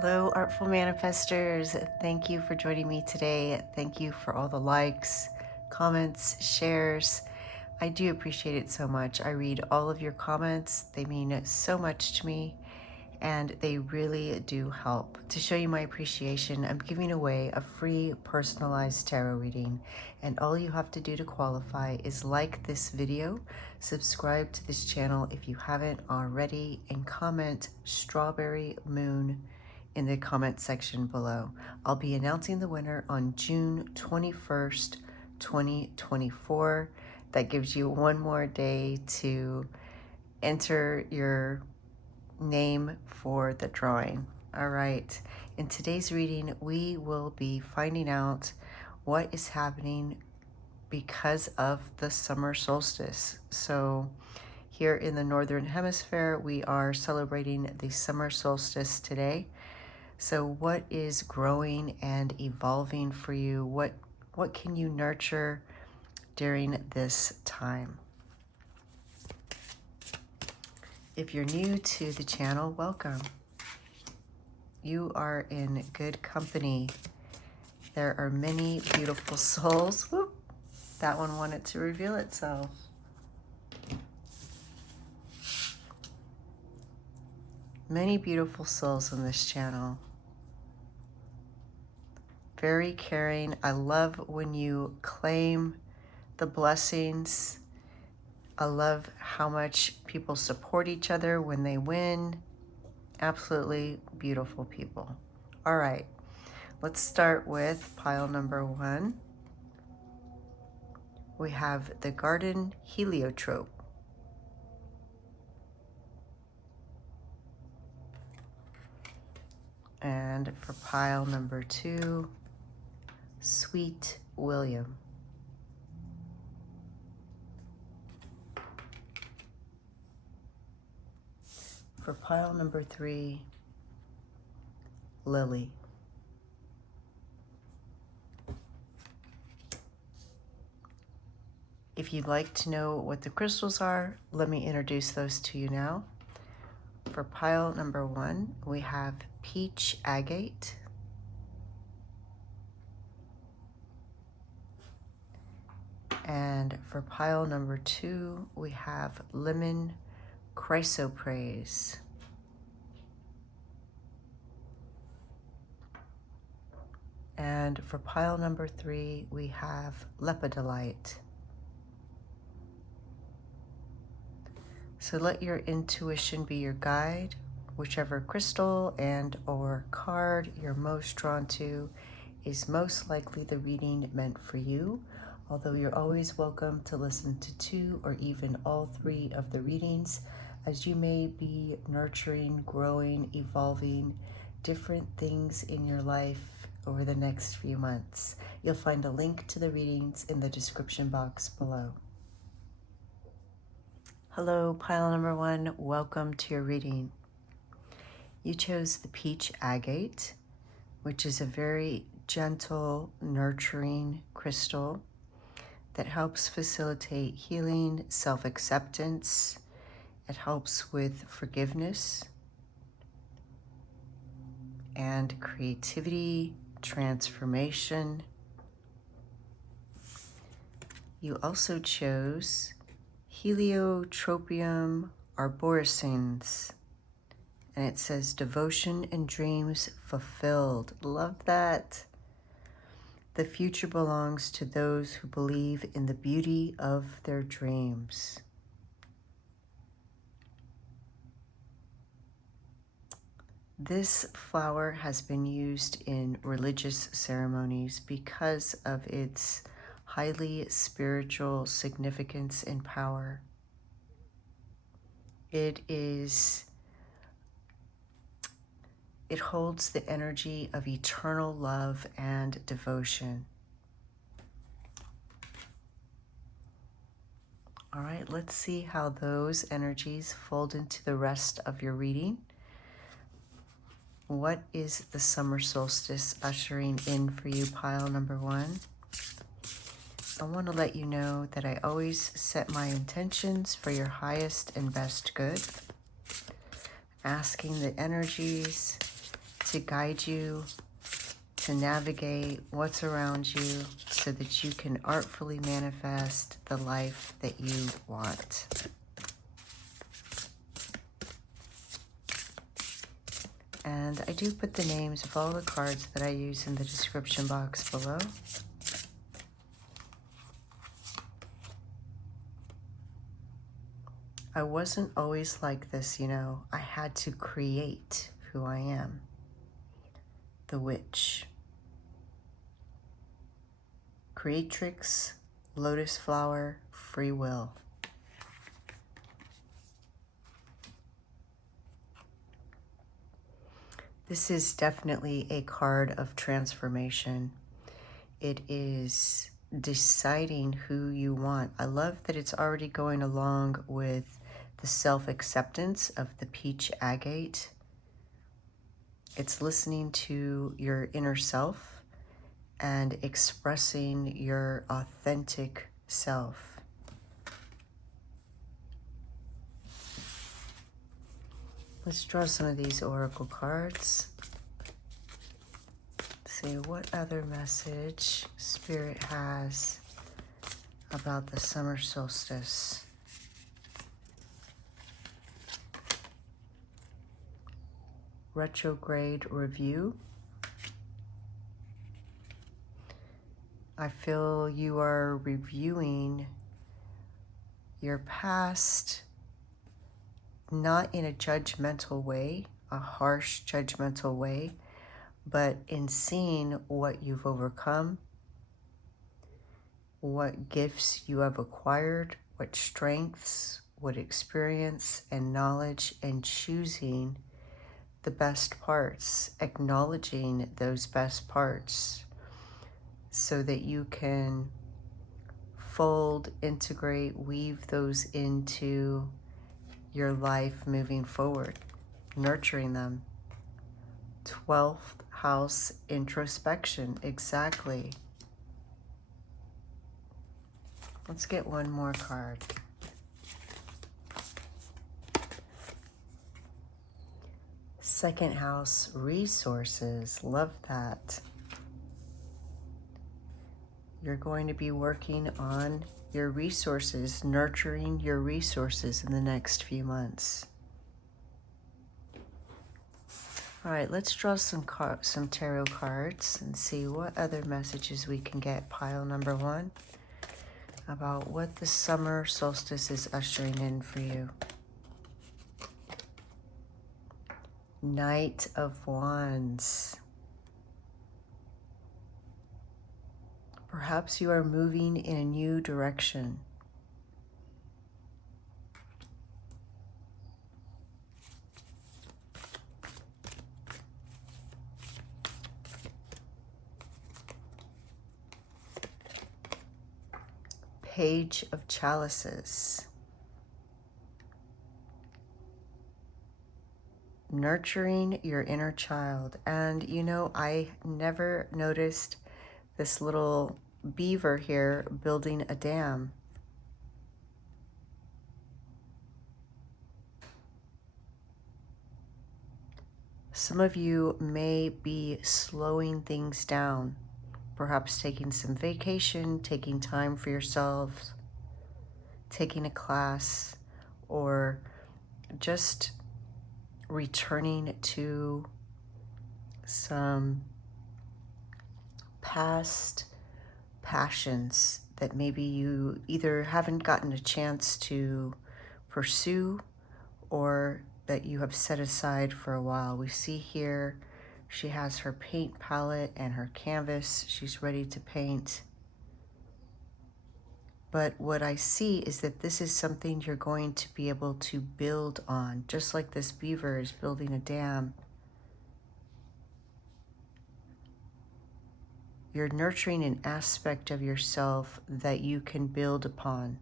Hello, Artful Manifestors. Thank you for joining me today. Thank you for all the likes, comments, shares. I do appreciate it so much. I read all of your comments. They mean so much to me, and they really do help. To show you my appreciation, I'm giving away a free personalized tarot reading, and all you have to do to qualify is like this video, subscribe to this channel if you haven't already, and comment Strawberry Moon in the comment section below. I'll be announcing the winner on June 21st, 2024. That gives you one more day to enter your name for the drawing. All right, in today's reading, we will be finding out what is happening because of the summer solstice. So here in the Northern Hemisphere, we are celebrating the summer solstice today. So what is growing and evolving for you? What can you nurture during this time? If you're new to the channel, welcome. You are in good company. There are many beautiful souls. Whoop, that one wanted to reveal itself. Many beautiful souls on this channel. Very caring. I love when you claim the blessings. I love how much people support each other when they win. Absolutely beautiful people. All right, let's start with pile number 1. We have the garden heliotrope. And for pile number 2, Sweet William. For pile number 3, Lily. If you'd like to know what the crystals are, let me introduce those to you now. For pile number 1, we have Peach Agate. And for pile number 2, we have Lemon Chrysoprase. And for pile number 3, we have Lepidolite. So let your intuition be your guide. Whichever crystal and or card you're most drawn to is most likely the reading meant for you, although you're always welcome to listen to 2 or even all 3 of the readings, as you may be nurturing, growing, evolving different things in your life over the next few months. You'll find a link to the readings in the description box below. Hello, pile number 1, welcome to your reading. You chose the Peach Agate, which is a very gentle, nurturing crystal that helps facilitate healing, self-acceptance. It helps with forgiveness and creativity, transformation. You also chose Heliotropium arborescens, and it says devotion and dreams fulfilled. Love that. The future belongs to those who believe in the beauty of their dreams. This flower has been used in religious ceremonies because of its highly spiritual significance and power. It holds the energy of eternal love and devotion. All right, let's see how those energies fold into the rest of your reading. What is the summer solstice ushering in for you, pile number 1? I want to let you know that I always set my intentions for your highest and best good, asking the energies to guide you, to navigate what's around you so that you can artfully manifest the life that you want. And I do put the names of all the cards that I use in the description box below. I wasn't always like this, you know. I had to create who I am. The witch. Creatrix, lotus flower, free will. This is definitely a card of transformation. It is deciding who you want. I love that it's already going along with the self-acceptance of the peach agate. It's listening to your inner self and expressing your authentic self. Let's draw some of these oracle cards. See what other message Spirit has about the summer solstice. Retrograde review. I feel you are reviewing your past, not in a judgmental way, a harsh judgmental way, but in seeing what you've overcome, what gifts you have acquired, what strengths, what experience and knowledge, and choosing the best parts, acknowledging those best parts so that you can fold, integrate, weave those into your life moving forward, nurturing them. 12th house introspection, exactly. Let's get one more card. Second house resources, love that. You're going to be working on your resources, nurturing your resources in the next few months. All right, let's draw some tarot cards and see what other messages we can get. Pile number one, about what the summer solstice is ushering in for you. Knight of Wands. Perhaps you are moving in a new direction. Page of Chalices. Nurturing your inner child. And you know, I never noticed this little beaver here building a dam. Some of you may be slowing things down, perhaps taking some vacation, taking time for yourselves, taking a class, or just returning to some past passions that maybe you either haven't gotten a chance to pursue or that you have set aside for a while. We see here she has her paint palette and her canvas. She's ready to paint. But what I see is that this is something you're going to be able to build on, just like this beaver is building a dam. You're nurturing an aspect of yourself that you can build upon.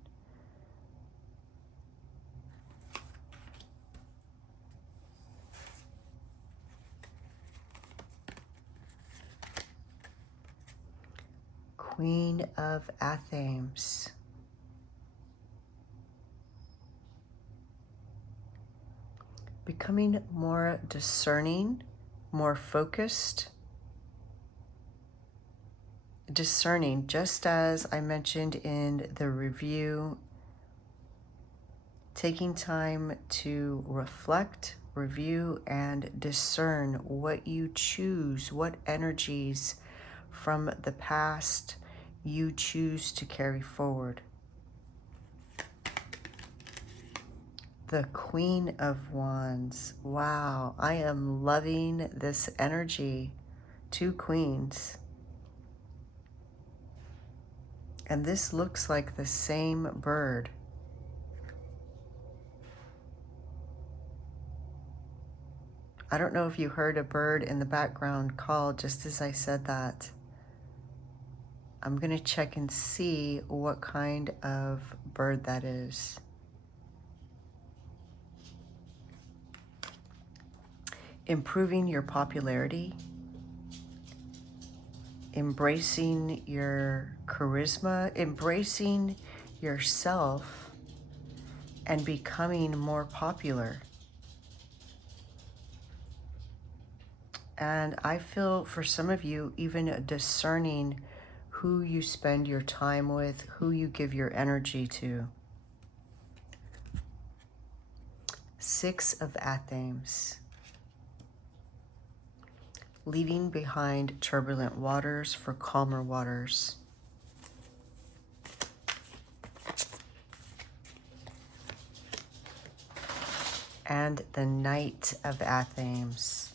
Queen of Athens. Becoming more discerning more focused, discerning, just as I mentioned in the review, taking time to reflect, review, and discern what you choose, what energies from the past you choose to carry forward. The Queen of Wands. Wow, I am loving this energy. 2 queens. And this looks like the same bird. I don't know if you heard a bird in the background call just as I said that. I'm going to check and see what kind of bird that is. Improving your popularity, embracing your charisma, embracing yourself, and becoming more popular. And I feel for some of you, even discerning who you spend your time with, who you give your energy to. 6 of Athems. Leaving behind turbulent waters for calmer waters. And the Knight of Athems.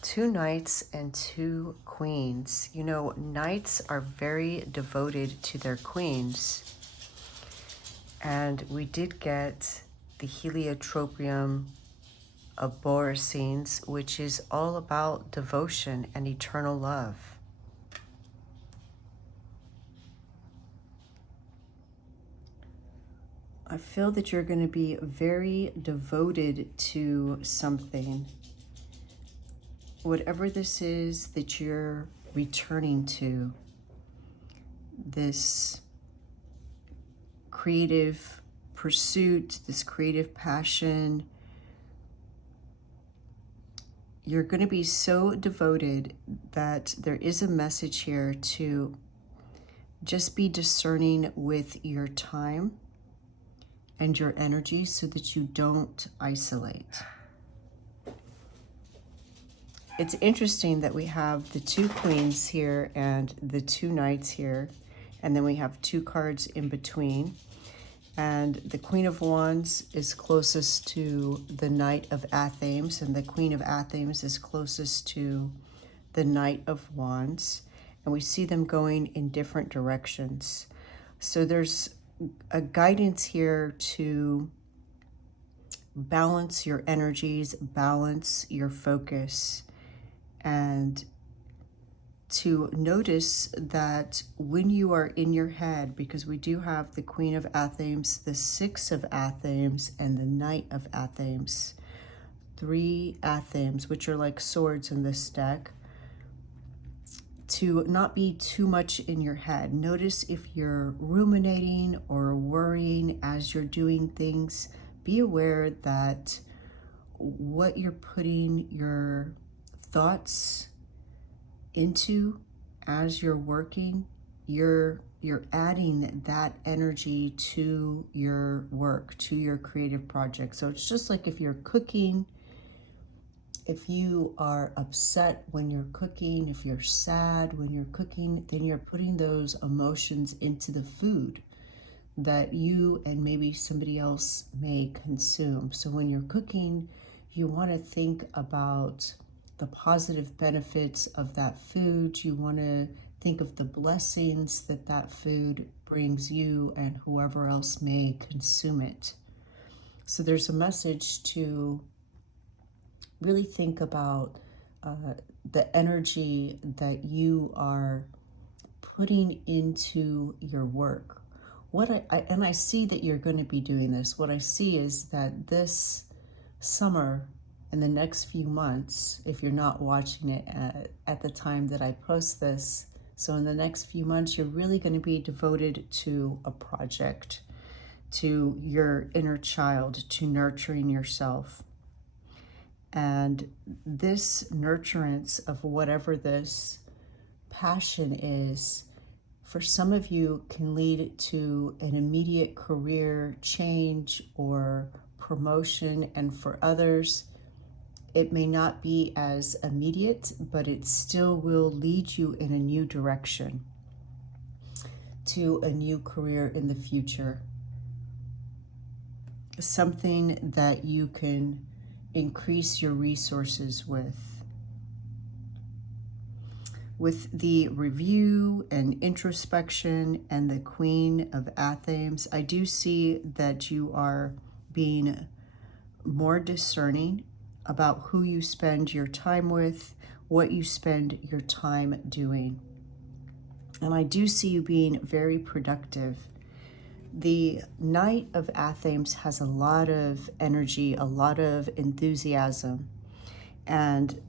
2 knights and 2 queens. You know, knights are very devoted to their queens. And we did get the Heliotropium of Boracenes, which is all about devotion and eternal love. I feel that you're going to be very devoted to something. Whatever this is that you're returning to, this creative pursuit, this creative passion, you're going to be so devoted that there is a message here to just be discerning with your time and your energy so that you don't isolate. It's interesting that we have the 2 queens here and the 2 knights here, and then we have 2 cards in between. And the Queen of Wands is closest to the Knight of Athems, and the Queen of Athems is closest to the Knight of Wands. And we see them going in different directions. So there's a guidance here to balance your energies, balance your focus, and to notice that when you are in your head, because we do have the Queen of Athems, the 6 of Athems, and the Knight of Athems, 3 Athems, which are like swords in this deck, to not be too much in your head. Notice if you're ruminating or worrying as you're doing things. Be aware that what you're putting your thoughts into as you're working, you're adding that energy to your work, to your creative project. So it's just like if you're cooking, if you are upset when you're cooking, if you're sad when you're cooking, then you're putting those emotions into the food that you and maybe somebody else may consume. So when you're cooking, you want to think about the positive benefits of that food. You want to think of the blessings that that food brings you and whoever else may consume it. So there's a message to really think about the energy that you are putting into your work. And I see that you're going to be doing this. What I see is that this summer, in the next few months, if you're not watching it at the time that I post this, so in the next few months, you're really going to be devoted to a project, to your inner child, to nurturing yourself. And this nurturance of whatever this passion is, for some of you can lead to an immediate career change or promotion, and for others it may not be as immediate, but it still will lead you in a new direction to a new career in the future. Something that you can increase your resources with. With the review and introspection and the Queen of Athens, I do see that you are being more discerning about who you spend your time with, what you spend your time doing. And I do see you being very productive. The Knight of Athens has a lot of energy, a lot of enthusiasm, and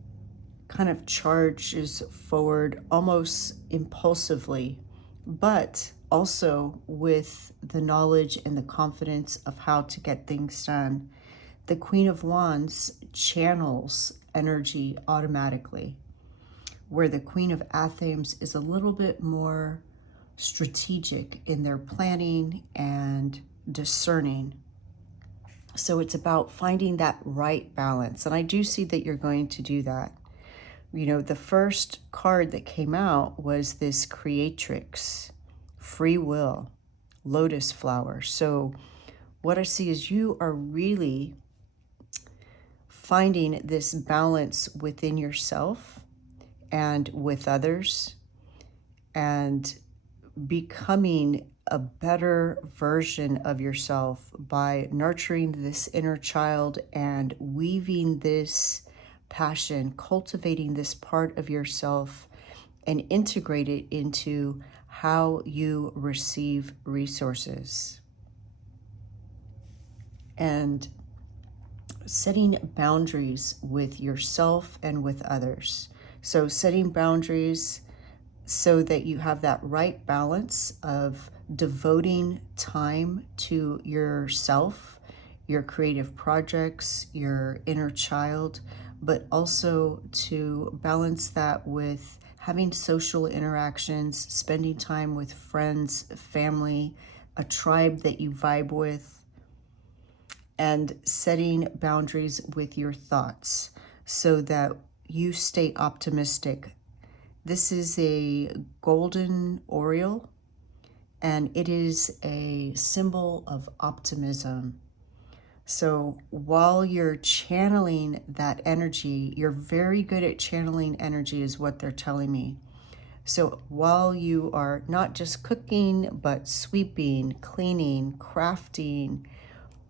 kind of charges forward almost impulsively, but also with the knowledge and the confidence of how to get things done. The Queen of Wands channels energy automatically, where the Queen of Athens is a little bit more strategic in their planning and discerning. So it's about finding that right balance. And I do see that you're going to do that. You know, the first card that came out was this creatrix, free will, lotus flower. So what I see is you are really finding this balance within yourself and with others, and becoming a better version of yourself by nurturing this inner child and weaving this passion, cultivating this part of yourself, and integrate it into how you receive resources. And setting boundaries with yourself and with others. So setting boundaries so that you have that right balance of devoting time to yourself, your creative projects, your inner child, but also to balance that with having social interactions, spending time with friends, family, a tribe that you vibe with, and setting boundaries with your thoughts so that you stay optimistic. This is a golden oriole, and it is a symbol of optimism. So while you're channeling that energy, you're very good at channeling energy is what they're telling me. So while you are not just cooking, but sweeping, cleaning, crafting,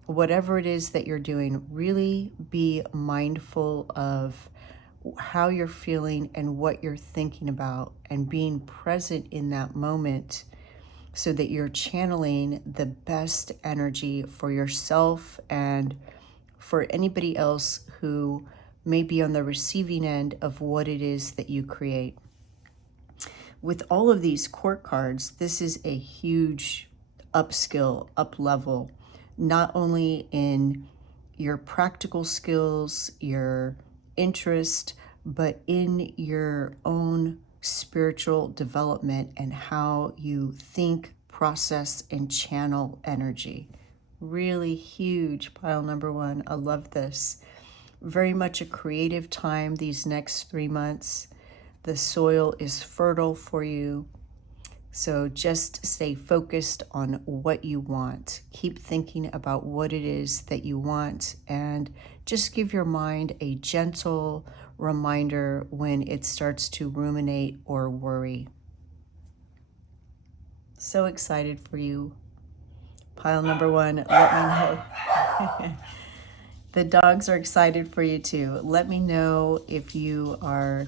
whatever it is that you're doing, really be mindful of how you're feeling and what you're thinking about, and being present in that moment so that you're channeling the best energy for yourself and for anybody else who may be on the receiving end of what it is that you create. With all of these court cards, this is a huge upskill, up level, not only in your practical skills, your interest, but in your own spiritual development and how you think, process, and channel energy. Really huge, pile number one. I love this. Very much a creative time these next 3 months. The soil is fertile for you. So just stay focused on what you want. Keep thinking about what it is that you want, and just give your mind a gentle reminder when it starts to ruminate or worry. So excited for you. Pile number one, let me know. The dogs are excited for you too. Let me know if you are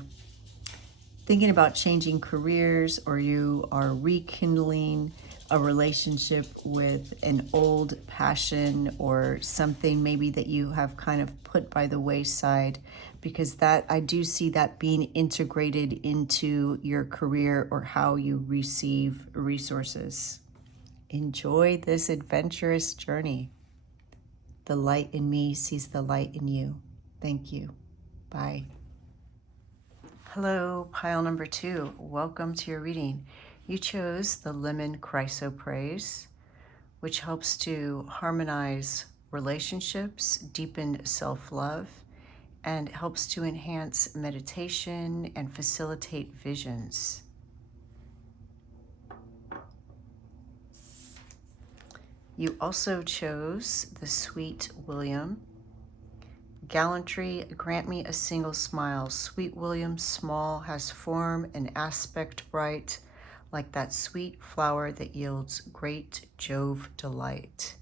thinking about changing careers, or you are rekindling a relationship with an old passion or something maybe that you have kind of put by the wayside, because that I do see that being integrated into your career or how you receive resources. Enjoy this adventurous journey. The light in me sees the light in you. Thank you. Bye. Hello, pile number 2. Welcome to your reading. You chose the Lemon Chrysoprase, which helps to harmonize relationships, deepen self-love, and helps to enhance meditation and facilitate visions. You also chose the Sweet William. Gallantry, grant me a single smile. Sweet William, small, has form and aspect bright, like that sweet flower that yields great Jove delight.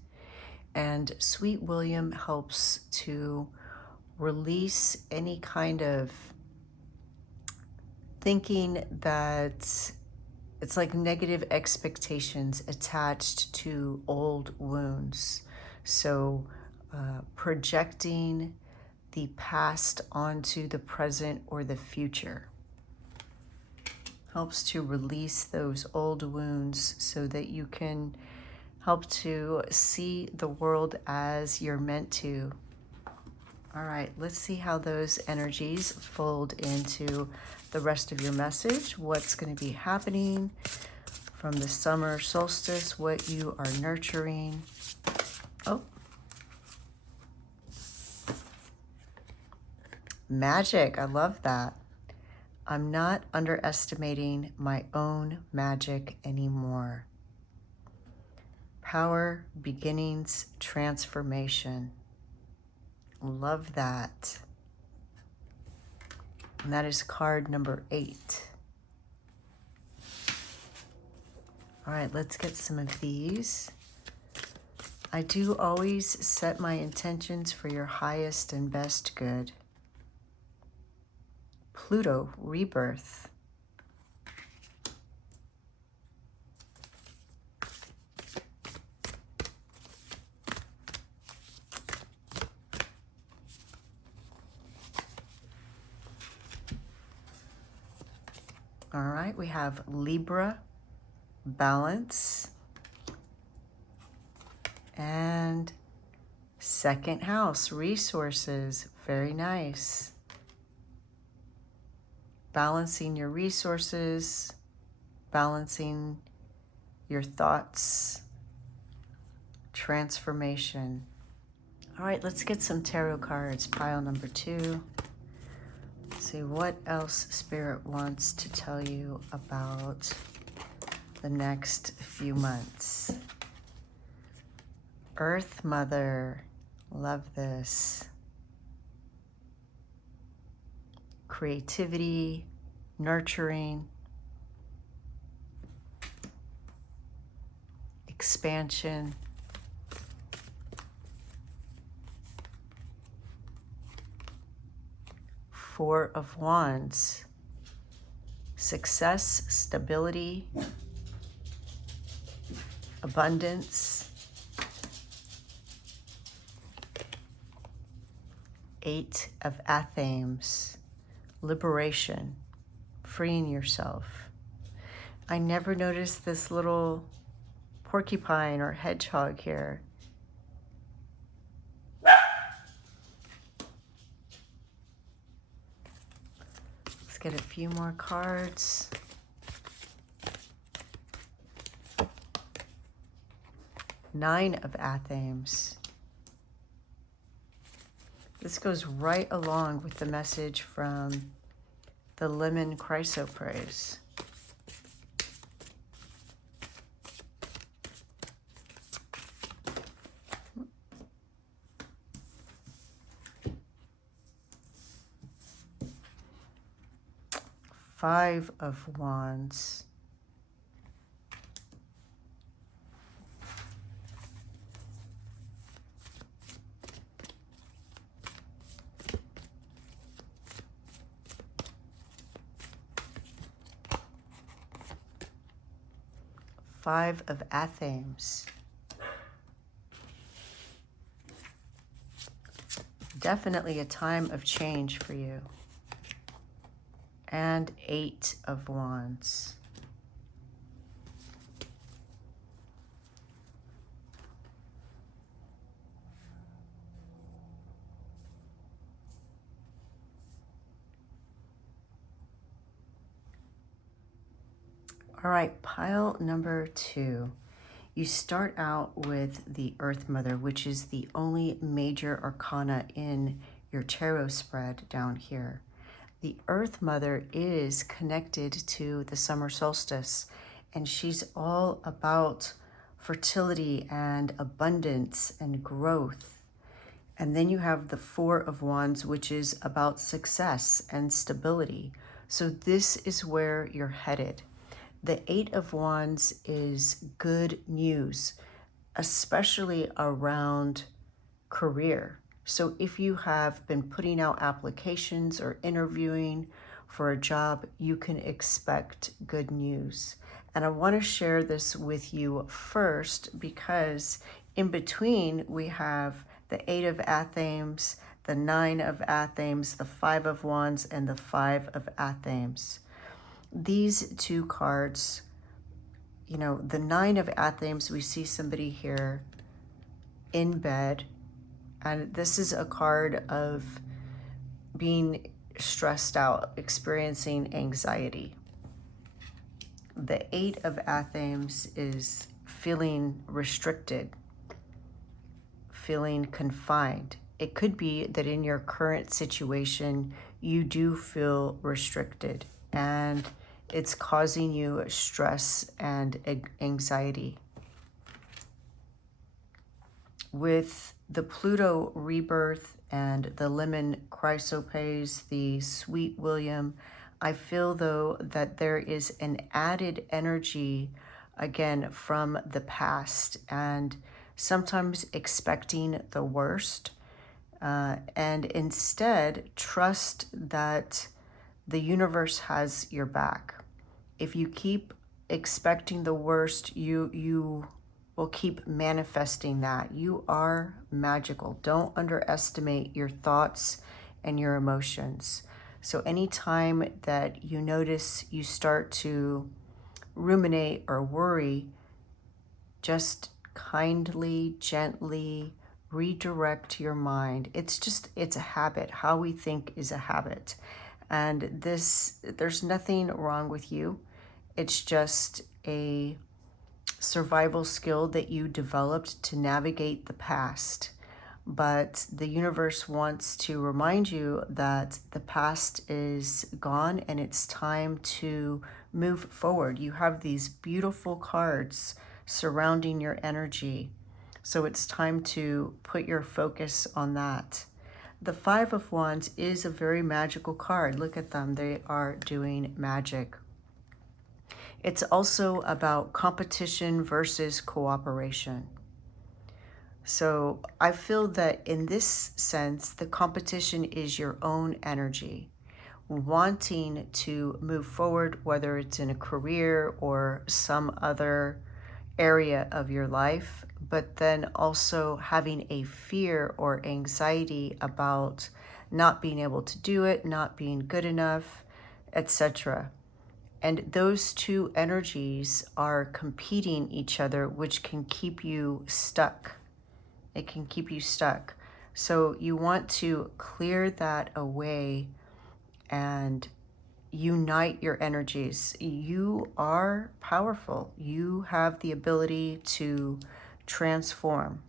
And Sweet William helps to release any kind of thinking that it's like negative expectations attached to old wounds. So projecting the past onto the present or the future helps to release those old wounds so that you can help to see the world as you're meant to. All right, let's see how those energies fold into the rest of your message. What's going to be happening from the summer solstice, what you are nurturing. Oh, magic. I love that. I'm not underestimating my own magic anymore. Power, beginnings, transformation. Love that. And that is card number 8. All right, let's get some of these. I do always set my intentions for your highest and best good. Pluto, rebirth. All right, we have Libra, balance, and second house, resources. Very nice. Balancing your resources, balancing your thoughts, transformation. All right, let's get some tarot cards, pile number 2. See what else Spirit wants to tell you about the next few months. Earth Mother, love this. Creativity, nurturing, expansion. Four of Wands, success, stability, abundance. 8 of Athames, liberation, freeing yourself. I never noticed this little porcupine or hedgehog here. Let's get a few more cards. Nine of Athames. This goes right along with the message from the Lemon Chrysoprase. Five of Wands. Five of Athames. Definitely a time of change for you. And 8 of Wands. All right, pile number 2. You start out with the Earth Mother, which is the only major arcana in your tarot spread down here. The Earth Mother is connected to the summer solstice, and she's all about fertility and abundance and growth. And then you have the Four of Wands, which is about success and stability. So this is where you're headed. The Eight of Wands is good news, especially around career. So if you have been putting out applications or interviewing for a job, you can expect good news. And I want to share this with you first because in between we have the Eight of Athems, the Nine of Athems, the Five of Wands, and the Five of Athems. These two cards, you know, the Nine of Athems, we see somebody here in bed. And this is a card of being stressed out, experiencing anxiety. The Eight of Athems is feeling restricted, feeling confined. It could be that in your current situation, you do feel restricted and it's causing you stress and anxiety. With the Pluto rebirth and the lemon Chrysoprase, the sweet William, I feel though that there is an added energy again from the past and sometimes expecting the worst, and instead trust that the universe has your back. If you keep expecting the worst, you will keep manifesting that. You are magical. Don't underestimate your thoughts and your emotions. So anytime that you notice you start to ruminate or worry, just kindly, gently redirect your mind. It's a habit. How we think is a habit. And there's nothing wrong with you. It's just a survival skill that you developed to navigate the past. But the universe wants to remind you that the past is gone and it's time to move forward. You have these beautiful cards surrounding your energy. So it's time to put your focus on that. The Five of Wands is a very magical card. Look at them. They are doing magic. It's also about competition versus cooperation. So I feel that in this sense, the competition is your own energy, wanting to move forward, whether it's in a career or some other area of your life, but then also having a fear or anxiety about not being able to do it, not being good enough, etc. And those two energies are competing each other, which can keep you stuck. It can keep you stuck. So you want to clear that away and unite your energies. You are powerful. You have the ability to transform.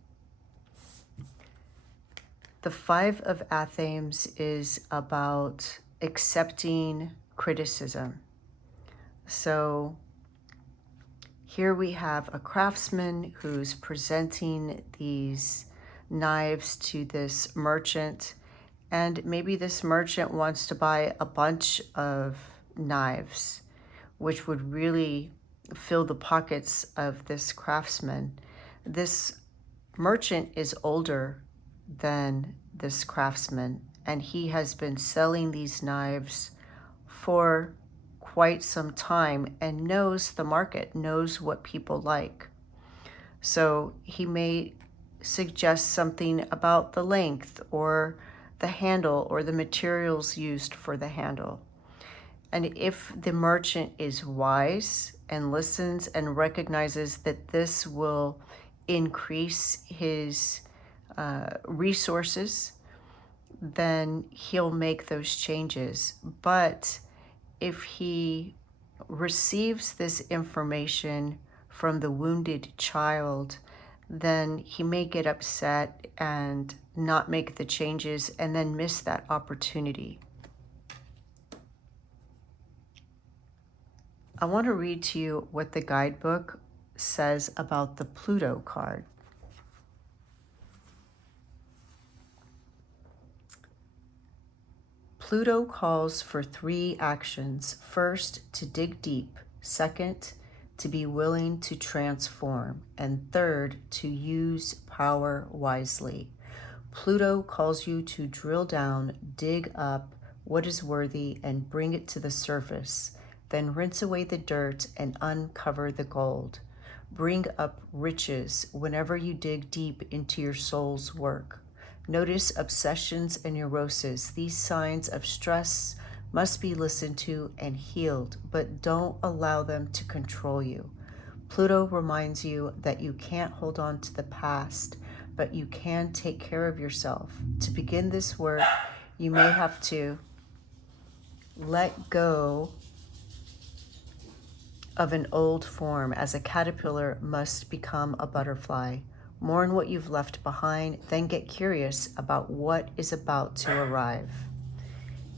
The Five of Athems is about accepting criticism. So here we have a craftsman who's presenting these knives to this merchant, and maybe this merchant wants to buy a bunch of knives, which would really fill the pockets of this craftsman. This merchant is older than this craftsman, and he has been selling these knives for quite some time and knows the market, knows what people like. So he may suggest something about the length or the handle or the materials used for the handle. And if the merchant is wise and listens and recognizes that this will increase his resources, then he'll make those changes. But if he receives this information from the wounded child, then he may get upset and not make the changes and then miss that opportunity. I want to read to you what the guidebook says about the Pluto card. Pluto calls for 3 actions. First, to dig deep. Second, to be willing to transform. And third, to use power wisely. Pluto calls you to drill down, dig up what is worthy, and bring it to the surface. Then rinse away the dirt and uncover the gold. Bring up riches whenever you dig deep into your soul's work. Notice obsessions and neuroses. These signs of stress must be listened to and healed, but don't allow them to control you. Pluto reminds you that you can't hold on to the past, but you can take care of yourself. To begin this work, you may have to let go of an old form, as a caterpillar must become a butterfly. Mourn what you've left behind, then get curious about what is about to arrive.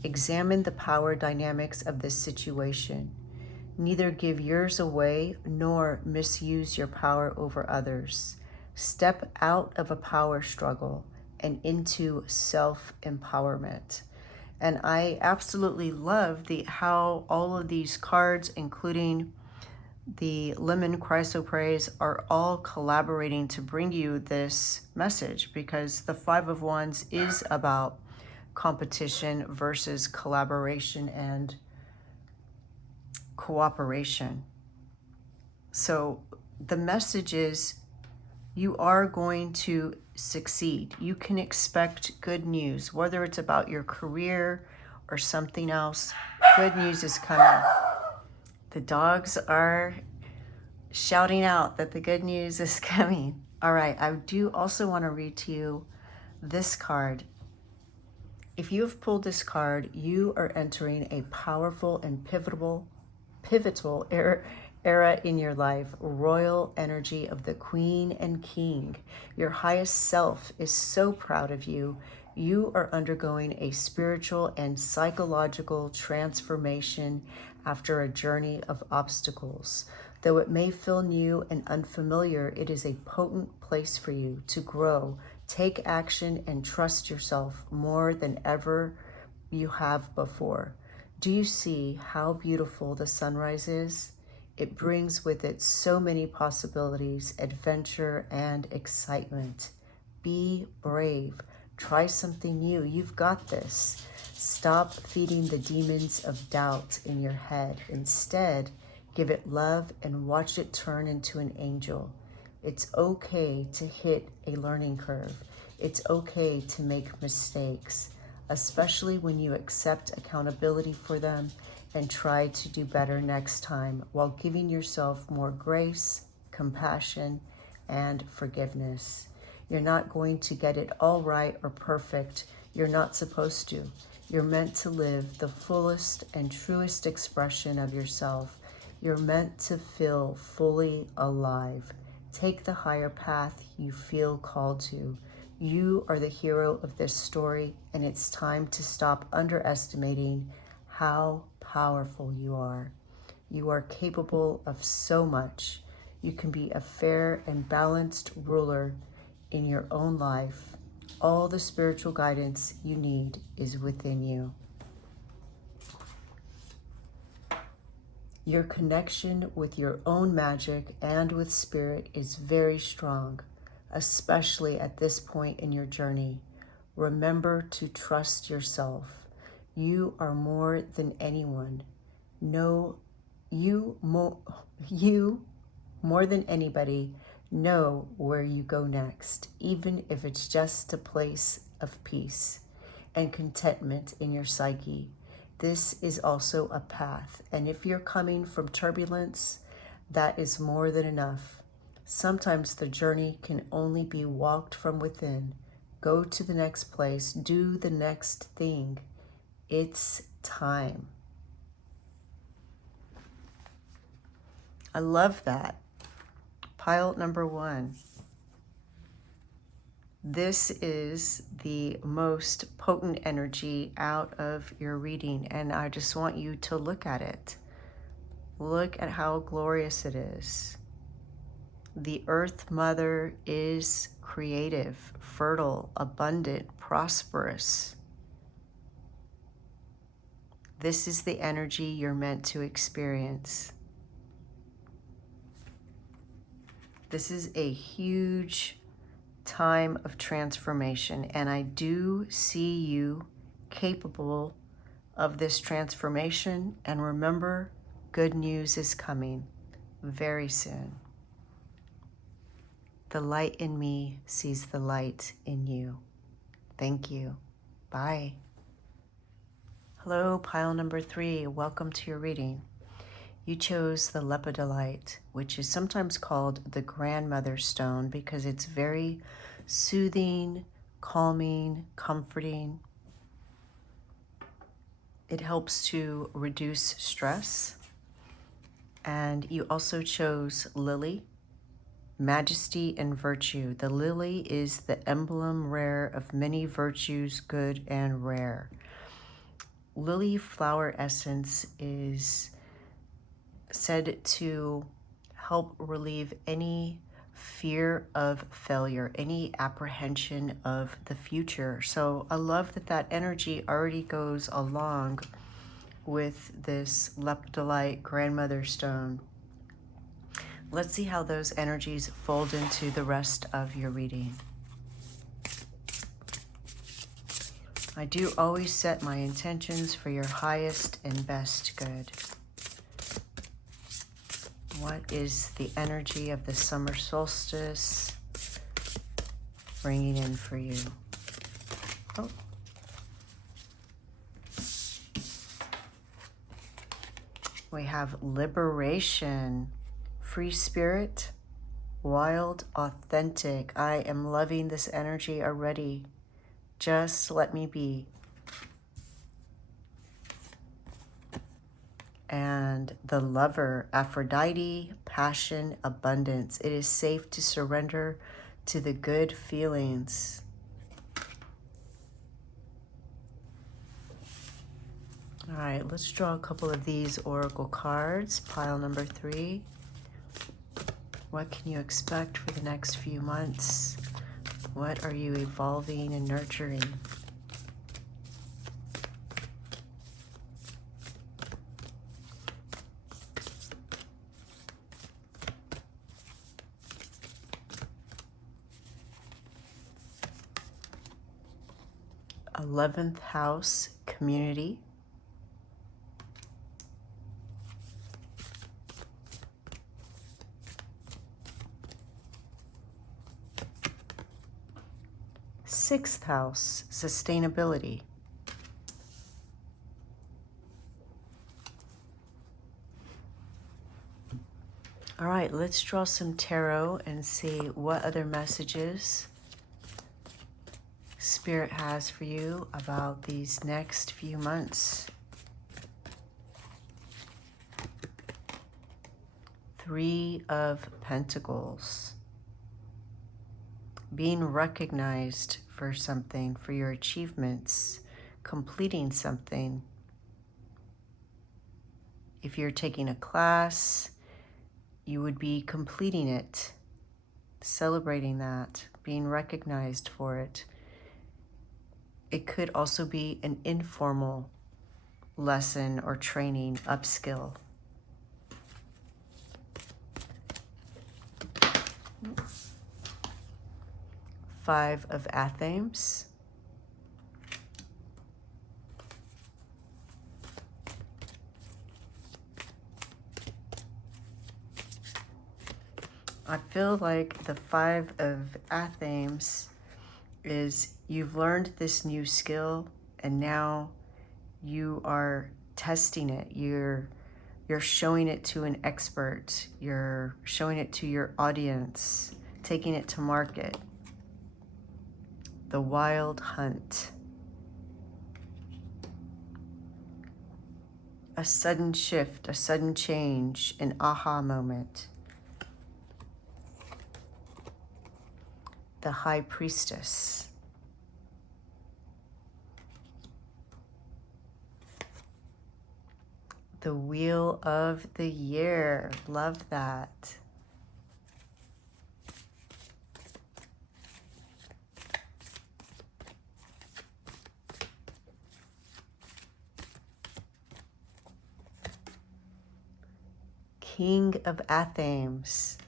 Examine the power dynamics of this situation. Neither give yours away nor misuse your power over others. Step out of a power struggle and into self-empowerment. And I absolutely love how all of these cards, including the lemon chrysoprase, are all collaborating to bring you this message, because the 5 of Wands is about competition versus collaboration and cooperation. So the message is you are going to succeed. You can expect good news, whether it's about your career or something else. Good news is coming. The dogs are shouting out that the good news is coming. All right, I do also want to read to you this card. If you have pulled this card, you are entering a powerful and pivotal era in your life. Royal energy of the Queen and King. Your highest self is so proud of you. You are undergoing a spiritual and psychological transformation after a journey of obstacles. Though it may feel new and unfamiliar, it is a potent place for you to grow, take action, and trust yourself more than ever you have before. Do you see how beautiful the sunrise is? It brings with it so many possibilities, adventure, and excitement. Be brave. Try something new. You've got this. Stop feeding the demons of doubt in your head. Instead, give it love and watch it turn into an angel. It's okay to hit a learning curve. It's okay to make mistakes, especially when you accept accountability for them and try to do better next time, while giving yourself more grace, compassion, and forgiveness. You're not going to get it all right or perfect. You're not supposed to. You're meant to live the fullest and truest expression of yourself. You're meant to feel fully alive. Take the higher path you feel called to. You are the hero of this story, and it's time to stop underestimating how powerful you are. You are capable of so much. You can be a fair and balanced ruler in your own life. All the spiritual guidance you need is within you. Your connection with your own magic and with spirit is very strong, especially at this point in your journey. Remember to trust yourself. You are more than anyone. You more than anybody know where you go next, even if it's just a place of peace and contentment in your psyche. This is also a path, and if you're coming from turbulence, that is more than enough. Sometimes the journey can only be walked from within. Go to the next place, do the next thing. It's time. I love that. Pile number 1. This is the most potent energy out of your reading, and I just want you to look at it. Look at how glorious it is. The Earth Mother is creative, fertile, abundant, prosperous. This is the energy you're meant to experience. This is a huge time of transformation, and I do see you capable of this transformation. And remember, good news is coming very soon. The light in me sees the light in you. Thank you. Bye. Hello, pile number 3. Welcome to your reading. You chose the Lepidolite, which is sometimes called the grandmother stone because it's very soothing, calming, comforting. It helps to reduce stress. And you also chose lily, majesty and virtue. The lily is the emblem rare of many virtues, good and rare. Lily flower essence is said to help relieve any fear of failure, any apprehension of the future. So I love that that energy already goes along with this Lepidolite grandmother stone. Let's see how those energies fold into the rest of your reading. I do always set my intentions for your highest and best good. What is the energy of the summer solstice bringing in for you? Oh. We have liberation, free spirit, wild, authentic. I am loving this energy already. Just let me be. And the lover, Aphrodite, passion, abundance. It is safe to surrender to the good feelings. All right, let's draw a couple of these oracle cards. Pile number 3. What can you expect for the next few months? What are you evolving and nurturing? Eleventh house, community. Sixth house, sustainability. All right, let's draw some tarot and see what other messages Spirit has for you about these next few months. 3 of Pentacles. Being recognized for something, for your achievements, completing something. If you're taking a class, you would be completing it, celebrating that, being recognized for it. It could also be an informal lesson or training, upskill. Five of Athens. I feel like the 5 of Athens is you've learned this new skill and now you are testing it. You're showing it to an expert. You're showing it to your audience, taking it to market. The wild hunt. a sudden shift, a sudden change, an aha moment. The High Priestess. The Wheel of the Year. Love that. King of Athens.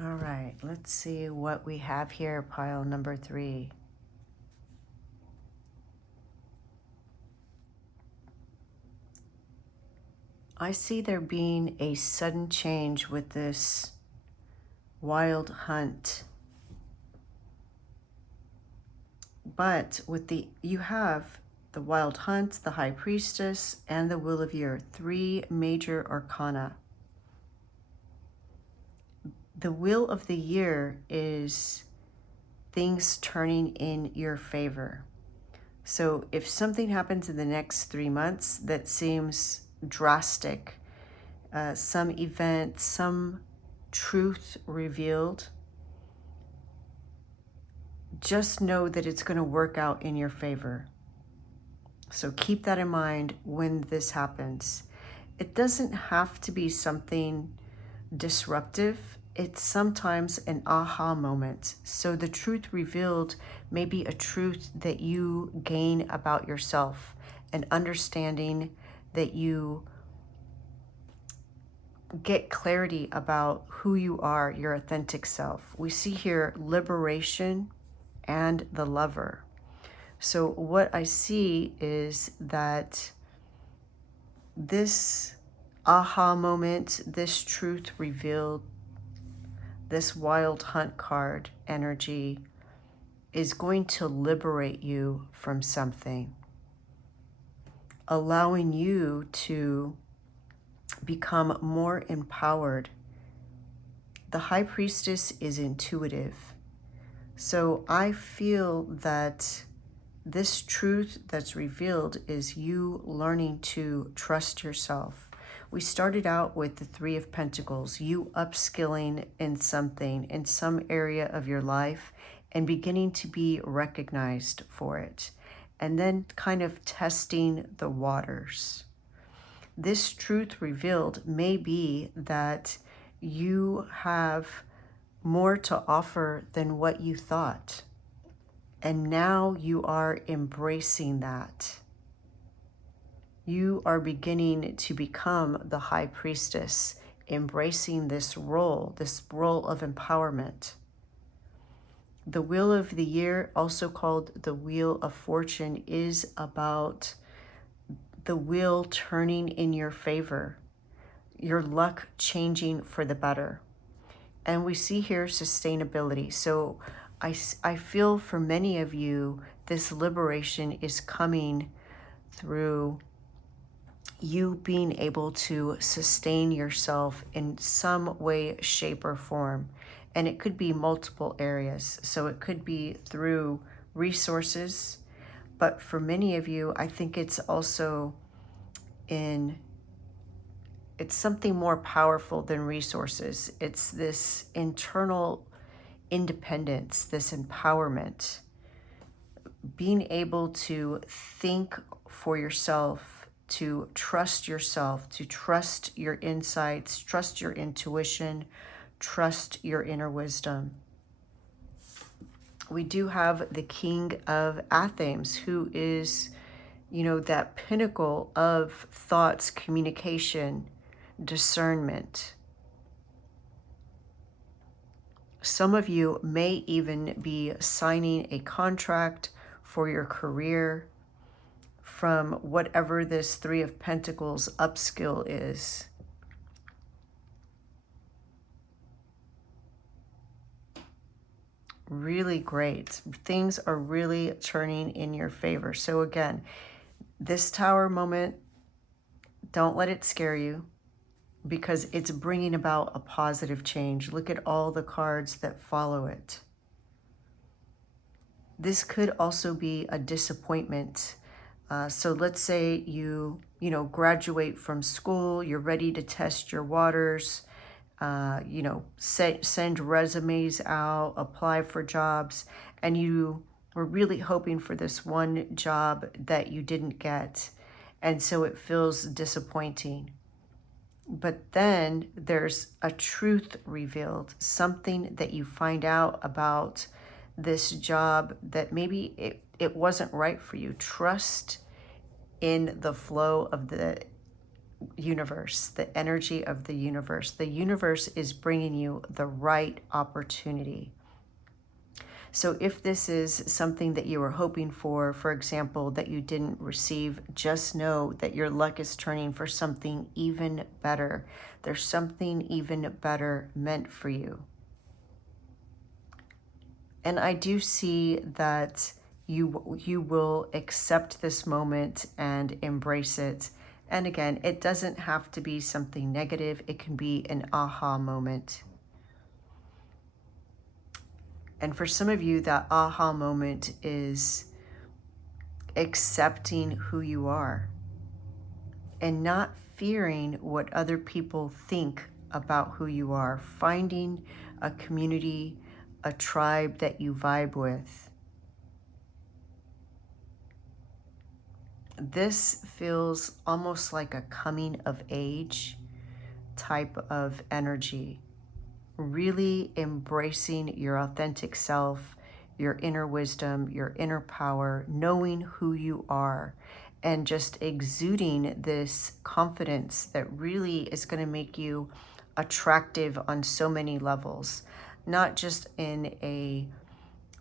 All right, let's see what we have here, pile number 3. I see there being a sudden change with this wild hunt. But with you have the Wild Hunt, the High Priestess, and the Wheel of Year, 3 major arcana. The Wheel of the Year is things turning in your favor. So if something happens in the next 3 months that seems drastic, some event, some truth revealed, just know that it's going to work out in your favor. So keep that in mind when this happens. It doesn't have to be something disruptive. It's sometimes an aha moment. So the truth revealed may be a truth that you gain about yourself, an understanding that you get clarity about who you are, your authentic self. We see here liberation and the Lover. So what I see is that this aha moment, this truth revealed, this Wild Hunt card energy is going to liberate you from something, allowing you to become more empowered. The High Priestess is intuitive. So I feel that this truth that's revealed is you learning to trust yourself. We started out with the 3 of Pentacles, you upskilling in something, in some area of your life, and beginning to be recognized for it, and then kind of testing the waters. This truth revealed may be that you have more to offer than what you thought. And now you are embracing that. You are beginning to become the High Priestess, embracing this role of empowerment. The Wheel of the Year, also called the Wheel of Fortune, is about the wheel turning in your favor, your luck changing for the better. And we see here sustainability. So I feel for many of you, this liberation is coming through you being able to sustain yourself in some way, shape, or form. And it could be multiple areas. So it could be through resources. But for many of you, I think it's also it's something more powerful than resources. It's this internal independence, this empowerment, being able to think for yourself, to trust your insights, trust your intuition, trust your inner wisdom. We do have the King of Athens, who is, that pinnacle of thoughts, communication, discernment. Some of you may even be signing a contract for your career from whatever this 3 of Pentacles upskill is. Really great. Things are really turning in your favor. So again, this Tower moment, don't let it scare you. because it's bringing about a positive change. Look at all the cards that follow it. This could also be a disappointment. So let's say you graduate from school, you're ready to test your waters, send resumes out, apply for jobs, and you were really hoping for this one job that you didn't get. And so it feels disappointing. But then there's a truth revealed, something that you find out about this job that maybe it wasn't right for you. Trust in the flow of the universe, the energy of the universe. The universe is bringing you the right opportunity. So if this is something that you were hoping for example, that you didn't receive, just know that your luck is turning for something even better. There's something even better meant for you. And I do see that you will accept this moment and embrace it. And again, it doesn't have to be something negative. It can be an aha moment. And for some of you, that aha moment is accepting who you are and not fearing what other people think about who you are. Finding a community, a tribe that you vibe with. This feels almost like a coming of age type of energy. Really embracing your authentic self, your inner wisdom, your inner power, knowing who you are, and just exuding this confidence that really is going to make you attractive on so many levels, not just in a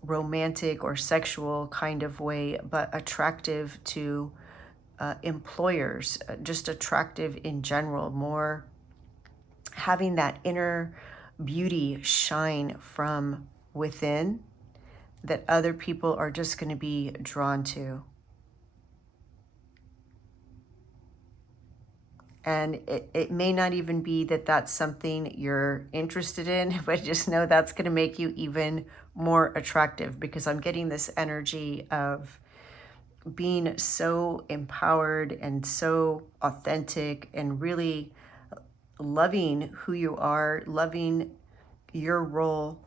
romantic or sexual kind of way, but attractive to employers, just attractive in general, more having that inner beauty shine from within that other people are just going to be drawn to. And it may not even be that that's something you're interested in, but just know that's going to make you even more attractive, because I'm getting this energy of being so empowered and so authentic and really loving who you are, loving your role,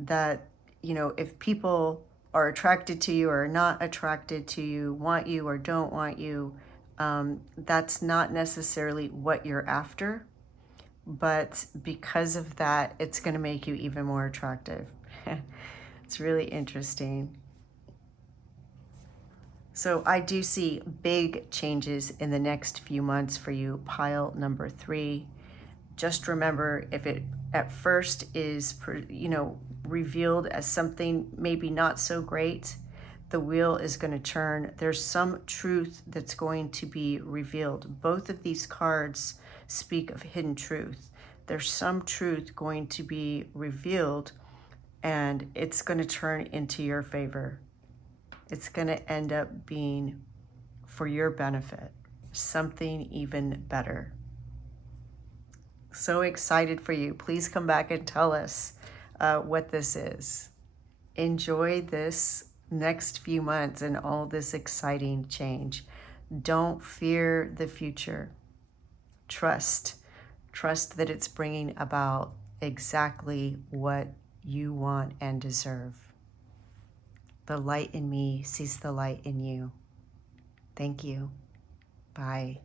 that, if people are attracted to you or not attracted to you, want you or don't want you, that's not necessarily what you're after. But because of that, it's going to make you even more attractive. It's really interesting. So I do see big changes in the next few months for you, pile number 3. Just remember, if it at first is, revealed as something maybe not so great, the wheel is going to turn. There's some truth that's going to be revealed. Both of these cards speak of hidden truth. There's some truth going to be revealed, and it's going to turn into your favor. It's going to end up being for your benefit, something even better. So excited for you. Please come back and tell us what this is. Enjoy this next few months and all this exciting change. Don't fear the future. Trust that it's bringing about exactly what you want and deserve. The light in me sees the light in you. Thank you. Bye.